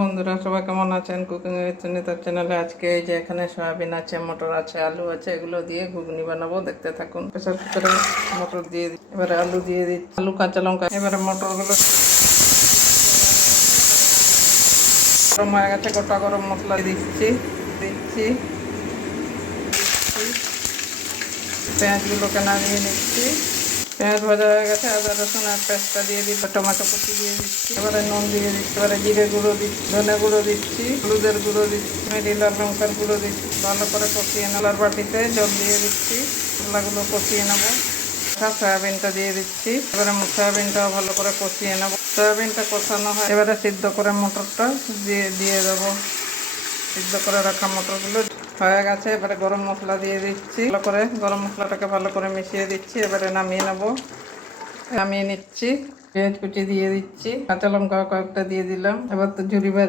বন্ধুরা সবাই কেমন আছেন? কুকিং উইথ সুনিতার চ্যানেলে আজকে এই যে এখানে সয়াবিন আছে, মটর আছে, আলু আছে, এগুলো দিয়ে ঘুগনি বানাবো, দেখতে থাকুন। প্রেসার কুকারে মটর দিয়ে দিই, এবারে আলু দিয়ে দিই, আলু কাঁচা লঙ্কা, এবারে মটরগুলো গরম হয়ে গেছে, গোটা গরম মশলা দিচ্ছি দিচ্ছি পেঁয়াজগুলোকে নামিয়ে নিচ্ছি। পেঁয়াজ ভাজা হয়ে গেছে, আদা রসুনের পেস্টটা দিয়ে দিই, টমেটো কুচি দিয়ে দিচ্ছি, এবারে নুন দিয়ে দিচ্ছি, এবারে জিরে গুঁড়ো দিচ্ছি, ধনে গুঁড়ো দিচ্ছি, হলুদের গুঁড়ো দিচ্ছি, লাল লঙ্কার গুঁড়ো দিচ্ছি, ভালো করে কষিয়ে নেওয়ার বাটিতে জল দিয়ে দিচ্ছি, মশলাগুলো কষিয়ে নেবো। সয়াবিনটা দিয়ে দিচ্ছি, এবারে সয়াবিনটাও ভালো করে কষিয়ে নেবো। সয়াবিনটা কষানো হয়, এবারে সিদ্ধ করে মটরটা দিয়ে দেবো। সিদ্ধ করে রাখা মটরগুলো হয়ে গেছে, এবারে গরম মশলা দিয়ে দিচ্ছি, ভালো করে গরম মশলাটাকে ভালো করে মিশিয়ে দিচ্ছি। এবারে নামিয়ে নিচ্ছি। পেঁয়াজ কুচি দিয়ে দিচ্ছি, কাঁচা লঙ্কা কয়েকটা দিয়ে দিলাম। এবার তো ঝুরি ভাজা